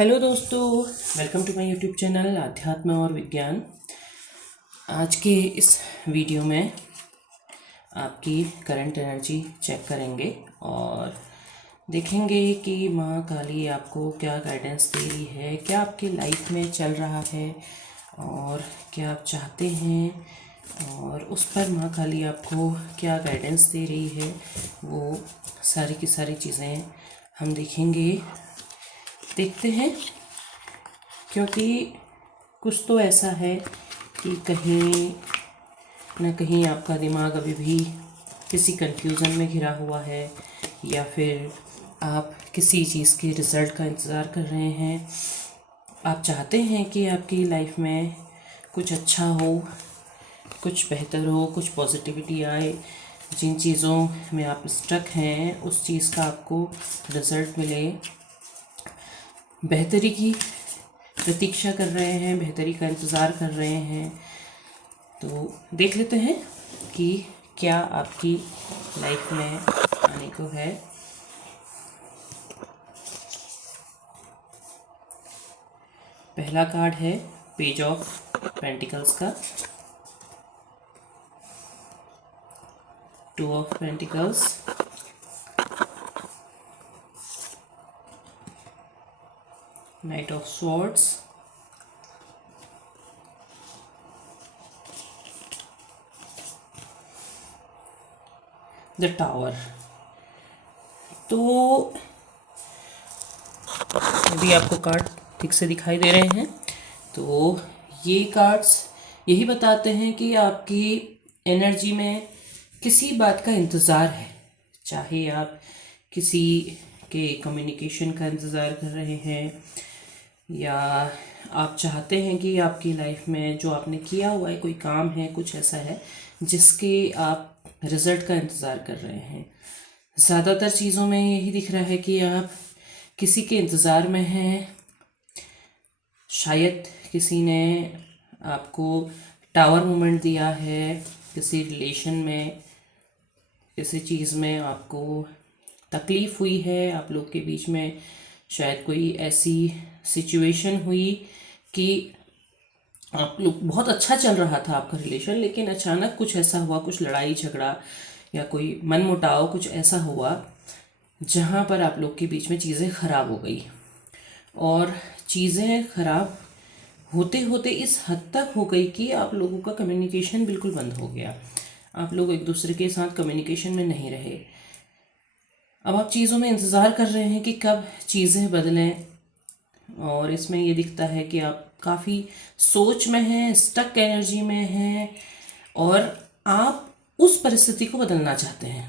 Hello दोस्तों, welcome to my YouTube channel अध्यात्म और विज्ञान। आज के इस वीडियो में आपकी करंट एनर्जी चेक करेंगे और देखेंगे कि माँ काली आपको क्या गाइडेंस दे रही है, क्या आपकी लाइफ में चल रहा है और क्या आप चाहते हैं, और उस पर माँ काली आपको क्या गाइडेंस दे रही है। वो सारी की सारी चीज़ें हम देखेंगे, देखते हैं। क्योंकि कुछ तो ऐसा है कि कहीं ना कहीं आपका दिमाग अभी भी किसी कंफ्यूजन में घिरा हुआ है, या फिर आप किसी चीज़ के रिज़ल्ट का इंतज़ार कर रहे हैं। आप चाहते हैं कि आपकी लाइफ में कुछ अच्छा हो, कुछ बेहतर हो, कुछ पॉजिटिविटी आए। जिन चीज़ों में आप स्टक हैं उस चीज़ का आपको रिज़ल्ट मिले, बेहतरी की प्रतीक्षा कर रहे हैं, बेहतरी का इंतज़ार कर रहे हैं। तो देख लेते हैं कि क्या आपकी लाइफ में आने को है। पहला कार्ड है पेज ऑफ पेंटिकल्स का, 2 of pentacles, night of swords, the tower. तो अभी आपको कार्ड ठीक से दिखाई दे रहे हैं। तो ये कार्ड्स यही बताते हैं कि आपकी एनर्जी में किसी बात का इंतज़ार है। चाहे आप किसी के कम्युनिकेशन का इंतज़ार कर रहे हैं, या आप चाहते हैं कि आपकी लाइफ में जो आपने किया हुआ है कोई काम है, कुछ ऐसा है जिसके आप रिज़ल्ट का इंतज़ार कर रहे हैं। ज़्यादातर चीज़ों में यही दिख रहा है कि आप किसी के इंतज़ार में हैं। शायद किसी ने आपको टावर मोमेंट दिया है, किसी रिलेशन में, किसी चीज़ में आपको तकलीफ़ हुई है। आप लोग के बीच में शायद कोई ऐसी सिचुएशन हुई कि आप लोग बहुत अच्छा चल रहा था आपका रिलेशन, लेकिन अचानक कुछ ऐसा हुआ, कुछ लड़ाई झगड़ा या कोई मनमुटाव कुछ ऐसा हुआ जहाँ पर आप लोग के बीच में चीज़ें ख़राब हो गई। और चीज़ें ख़राब होते होते इस हद तक हो गई कि आप लोगों का कम्युनिकेशन बिल्कुल बंद हो गया। आप लोग एक दूसरे के साथ कम्युनिकेशन में नहीं रहे। अब आप चीज़ों में इंतज़ार कर रहे हैं कि कब चीज़ें बदलें, और इसमें ये दिखता है कि आप काफ़ी सोच में हैं, स्टक एनर्जी में हैं, और आप उस परिस्थिति को बदलना चाहते हैं।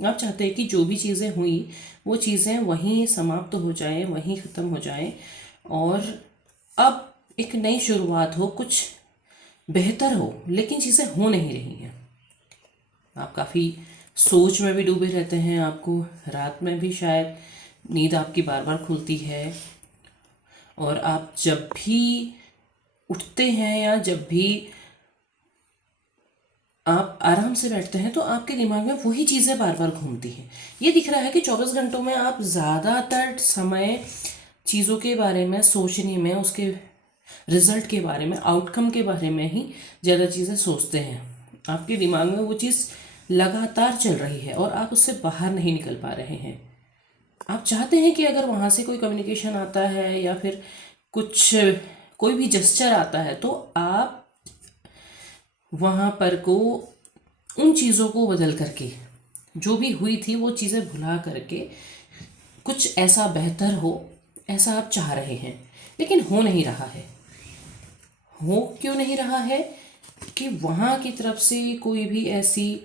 आप चाहते हैं कि जो भी चीज़ें हुई वो चीज़ें वहीं समाप्त हो जाएं, वहीं ख़त्म हो जाएं, और अब एक नई शुरुआत हो, कुछ बेहतर हो। लेकिन चीज़ें हो नहीं रही हैं। आप काफ़ी सोच में भी डूबे रहते हैं। आपको रात में भी शायद नींद आपकी बार बार खुलती है, और आप जब भी उठते हैं या जब भी आप आराम से बैठते हैं तो आपके दिमाग में वही चीज़ें बार बार घूमती हैं। ये दिख रहा है कि 24 घंटों में आप ज़्यादातर समय चीज़ों के बारे में सोचने में, उसके रिज़ल्ट के बारे में, आउटकम के बारे में ही ज़्यादा चीज़ें सोचते हैं। आपके दिमाग में वो चीज़ लगातार चल रही है और आप उससे बाहर नहीं निकल पा रहे हैं। आप चाहते हैं कि अगर वहाँ से कोई कम्युनिकेशन आता है या फिर कुछ कोई भी जेस्चर आता है तो आप वहाँ पर को उन चीज़ों को बदल करके, जो भी हुई थी वो चीज़ें भुला करके कुछ ऐसा बेहतर हो, ऐसा आप चाह रहे हैं। लेकिन हो नहीं रहा है। हो क्यों नहीं रहा है? कि वहाँ की तरफ से कोई भी ऐसी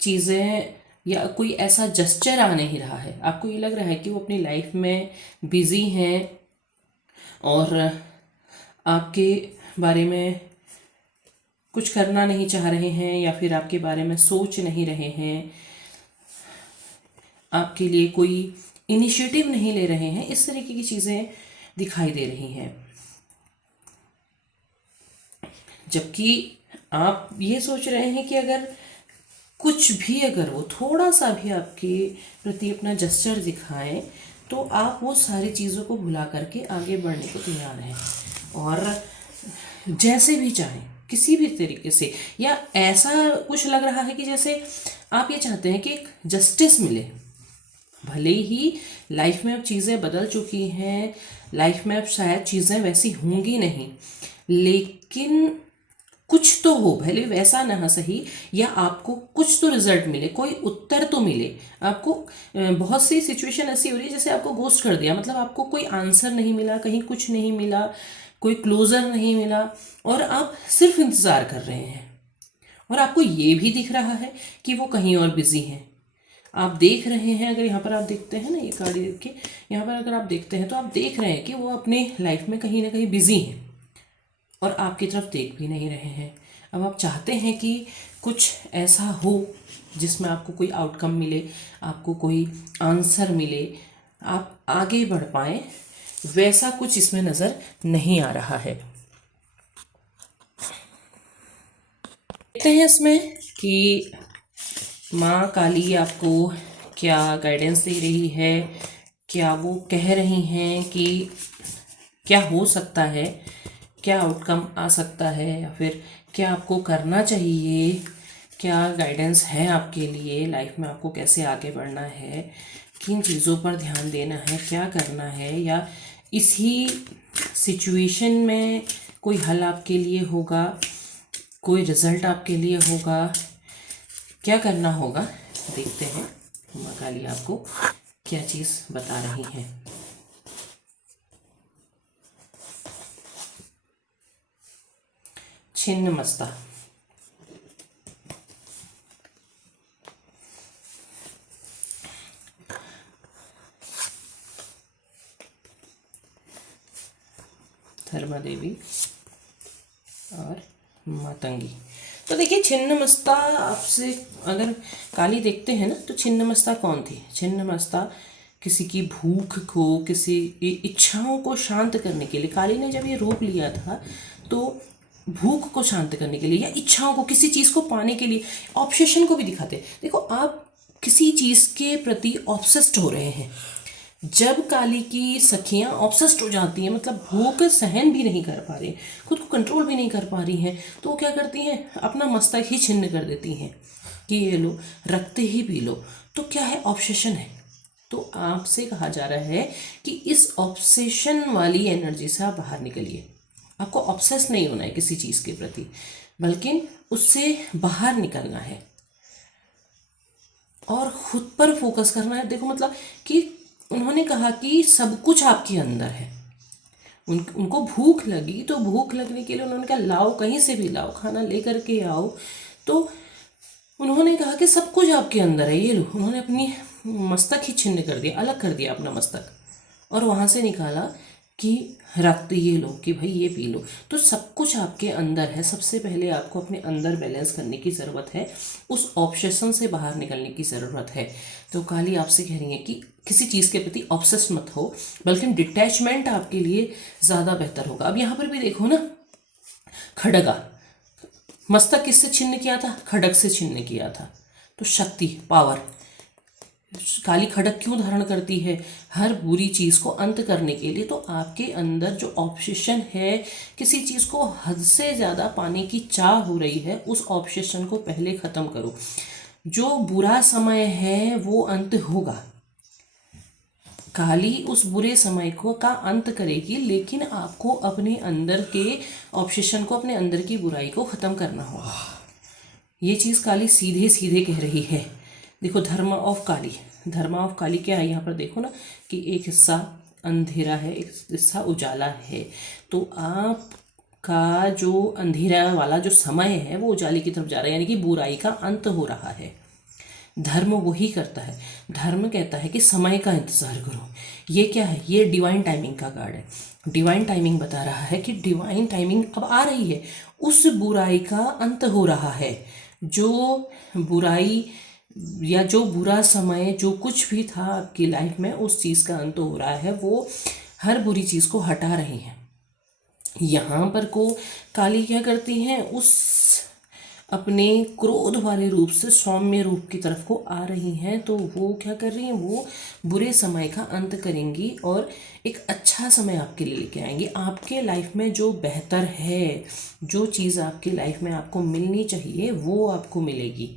चीज़ें या कोई ऐसा जेस्चर आ नहीं रहा है। आपको ये लग रहा है कि वो अपनी लाइफ में बिज़ी हैं और आपके बारे में कुछ करना नहीं चाह रहे हैं, या फिर आपके बारे में सोच नहीं रहे हैं, आपके लिए कोई इनिशिएटिव नहीं ले रहे हैं। इस तरीके की चीज़ें दिखाई दे रही हैं। जबकि आप ये सोच रहे हैं कि अगर कुछ भी, अगर वो थोड़ा सा भी आपके प्रति अपना जेस्चर दिखाएं तो आप वो सारी चीज़ों को भुला करके आगे बढ़ने को तैयार हैं और जैसे भी चाहें किसी भी तरीके से, या ऐसा कुछ लग रहा है कि जैसे आप ये चाहते हैं कि एक जस्टिस मिले। भले ही लाइफ में अब चीज़ें बदल चुकी हैं, लाइफ में अब शायद चीज़ें वैसी होंगी नहीं, लेकिन कुछ तो हो, भले वैसा ना सही, या आपको कुछ तो रिजल्ट मिले, कोई उत्तर तो मिले आपको। बहुत सी सिचुएशन ऐसी हो रही है जैसे आपको गोस्ट कर दिया, मतलब आपको कोई आंसर नहीं मिला, कहीं कुछ नहीं मिला, कोई क्लोजर नहीं मिला, और आप सिर्फ इंतज़ार कर रहे हैं। और आपको ये भी दिख रहा है कि वो कहीं और बिजी हैं। आप देख रहे हैं, अगर यहाँ पर आप देखते हैं ना, ये कार्ड देख के यहाँ पर अगर आप देखते हैं तो आप देख रहे हैं कि वो अपने लाइफ में कहीं ना कहीं बिजी हैं और आपकी तरफ देख भी नहीं रहे हैं। अब आप चाहते हैं कि कुछ ऐसा हो जिसमें आपको कोई आउटकम मिले, आपको कोई आंसर मिले, आप आगे बढ़ पाएँ, वैसा कुछ इसमें नज़र नहीं आ रहा है। देखते हैं इसमें कि माँ काली आपको क्या गाइडेंस दे रही है, क्या वो कह रही हैं कि क्या हो सकता है, क्या आउटकम आ सकता है, या फिर क्या आपको करना चाहिए, क्या गाइडेंस है आपके लिए लाइफ में, आपको कैसे आगे बढ़ना है, किन चीज़ों पर ध्यान देना है, क्या करना है, या इसी सिचुएशन में कोई हल आपके लिए होगा, कोई रिज़ल्ट आपके लिए होगा, क्या करना होगा। देखते हैं माँ काली आपको क्या चीज़ बता रही हैं। छिन्नमस्ता, धर्मा देवी और मातंगी। तो देखिए, छिन्नमस्ता आपसे अगर काली देखते हैं ना, तो छिन्नमस्ता कौन थी? छिन्नमस्ता किसी की भूख को, किसी की इच्छाओं को शांत करने के लिए, काली ने जब ये रूप लिया था तो भूख को शांत करने के लिए, या इच्छाओं को, किसी चीज़ को पाने के लिए, ऑब्सेशन को भी दिखाते हैं। देखो, आप किसी चीज़ के प्रति ऑब्सेस्ड हो रहे हैं। जब काली की सखियां ऑब्सेस्ड हो जाती हैं, मतलब भूख सहन भी नहीं कर पा रही, खुद को कंट्रोल भी नहीं कर पा रही हैं, तो वो क्या करती हैं, अपना मस्तक ही छिन्न कर देती हैं कि ये लो, रखते ही पी लो। तो क्या है, ऑब्सेशन है। तो आपसे कहा जा रहा है कि इस ऑब्सेशन वाली एनर्जी से आप बाहर निकलिए। आपको ऑब्सेस नहीं होना है किसी चीज़ के प्रति, बल्कि उससे बाहर निकलना है और खुद पर फोकस करना है। देखो, मतलब कि उन्होंने कहा कि सब कुछ आपके अंदर है। उनको भूख लगी, तो भूख लगने के लिए उन्होंने कहा लाओ, कहीं से भी लाओ, खाना लेकर के आओ। तो उन्होंने कहा कि सब कुछ आपके अंदर है, ये लो। उन्होंने अपनी मस्तक ही छिन्न कर दिया, अलग कर दिया अपना मस्तक, और वहाँ से निकाला कि रक्त ये लो, कि भाई ये पी लो। तो सब कुछ आपके अंदर है। सबसे पहले आपको अपने अंदर बैलेंस करने की ज़रूरत है, उस ऑब्सेशन से बाहर निकलने की ज़रूरत है। तो काली आपसे कह रही है कि किसी चीज़ के प्रति ऑब्सेस्ड मत हो, बल्कि डिटैचमेंट आपके लिए ज़्यादा बेहतर होगा। अब यहाँ पर भी देखो ना, खड़गा, मस्तक किससे छिन्न किया था? खड़ग से छिन्न किया था। तो शक्ति, पावर, काली खड़ग क्यों धारण करती है? हर बुरी चीज़ को अंत करने के लिए। तो आपके अंदर जो ऑब्सेशन है, किसी चीज़ को हद से ज़्यादा पाने की चाह हो रही है, उस ऑब्सेशन को पहले ख़त्म करो। जो बुरा समय है वो अंत होगा। काली उस बुरे समय को का अंत करेगी, लेकिन आपको अपने अंदर के ऑब्सेशन को, अपने अंदर की बुराई को ख़त्म करना होगा। ये चीज़ काली सीधे सीधे कह रही है। देखो, धर्म ऑफ काली, धर्म ऑफ काली क्या है? यहाँ पर देखो ना कि एक हिस्सा अंधेरा है, एक हिस्सा उजाला है। तो आपका जो अंधेरा वाला जो समय है वो उजाले की तरफ जा रहा है, यानी कि बुराई का अंत हो रहा है। धर्म वही करता है। धर्म कहता है कि समय का इंतज़ार करो। ये क्या है? ये डिवाइन टाइमिंग का कार्ड है। डिवाइन टाइमिंग बता रहा है कि डिवाइन टाइमिंग अब आ रही है, उस बुराई का अंत हो रहा है। जो बुराई या जो बुरा समय, जो कुछ भी था आपकी लाइफ में, उस चीज़ का अंत हो रहा है। वो हर बुरी चीज़ को हटा रही हैं। यहाँ पर को काली क्या करती हैं, उस अपने क्रोध वाले रूप से सौम्य रूप की तरफ को आ रही हैं, तो वो क्या कर रही हैं, वो बुरे समय का अंत करेंगी और एक अच्छा समय आपके लिए लेके आएंगी। आपके लाइफ में जो बेहतर है, जो चीज़ आपकी लाइफ में आपको मिलनी चाहिए वो आपको मिलेगी।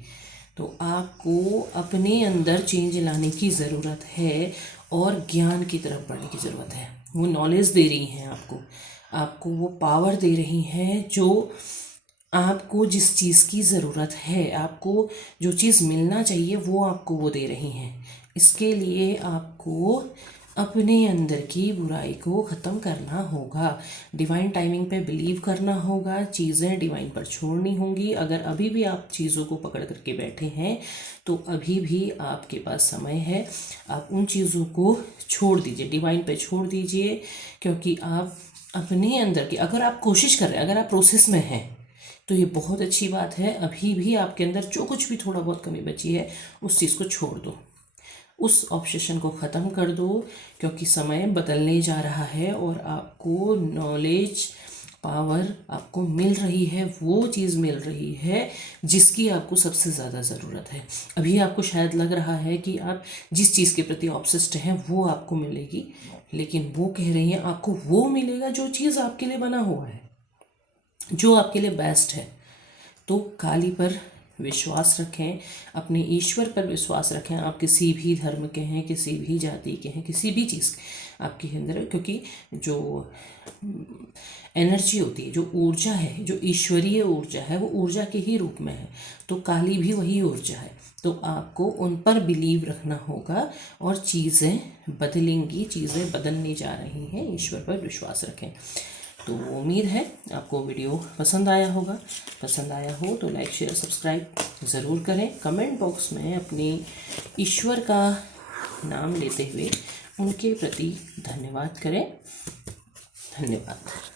तो आपको अपने अंदर चेंज लाने की ज़रूरत है और ज्ञान की तरफ बढ़ने की ज़रूरत है। वो नॉलेज दे रही हैं आपको वो पावर दे रही हैं जो आपको जिस चीज़ की ज़रूरत है, आपको जो चीज़ मिलना चाहिए वो आपको वो दे रही हैं। इसके लिए आपको अपने अंदर की बुराई को ख़त्म करना होगा, डिवाइन टाइमिंग पे बिलीव करना होगा, चीज़ें डिवाइन पर छोड़नी होंगी। अगर अभी भी आप चीज़ों को पकड़ करके बैठे हैं तो अभी भी आपके पास समय है, आप उन चीज़ों को छोड़ दीजिए, डिवाइन पे छोड़ दीजिए। क्योंकि आप अपने अंदर की, अगर आप कोशिश कर रहे हैं, अगर आप प्रोसेस में हैं तो ये बहुत अच्छी बात है। अभी भी आपके अंदर जो कुछ भी थोड़ा बहुत कमी बची है उस चीज़ को छोड़ दो, उस ऑब्सेशन को ख़त्म कर दो, क्योंकि समय बदलने जा रहा है और आपको नॉलेज, पावर आपको मिल रही है, वो चीज़ मिल रही है जिसकी आपको सबसे ज़्यादा ज़रूरत है। अभी आपको शायद लग रहा है कि आप जिस चीज़ के प्रति ऑब्सेस्ड हैं वो आपको मिलेगी, लेकिन वो कह रही हैं आपको वो मिलेगा जो चीज़ आपके लिए बना हुआ है, जो आपके लिए बेस्ट है। तो काली पर विश्वास रखें, अपने ईश्वर पर विश्वास रखें। आप किसी भी धर्म के हैं, किसी भी जाति के हैं, किसी भी चीज़ आपके अंदर, क्योंकि जो एनर्जी होती है, जो ऊर्जा है, जो ईश्वरीय ऊर्जा है, वो ऊर्जा के ही रूप में है। तो काली भी वही ऊर्जा है। तो आपको उन पर बिलीव रखना होगा और चीज़ें बदलेंगी, चीज़ें बदलने जा रही हैं। ईश्वर पर विश्वास रखें। तो उम्मीद है आपको वीडियो पसंद आया होगा। पसंद आया हो तो लाइक, शेयर, सब्सक्राइब ज़रूर करें। कमेंट बॉक्स में अपने ईश्वर का नाम लेते हुए उनके प्रति धन्यवाद करें। धन्यवाद।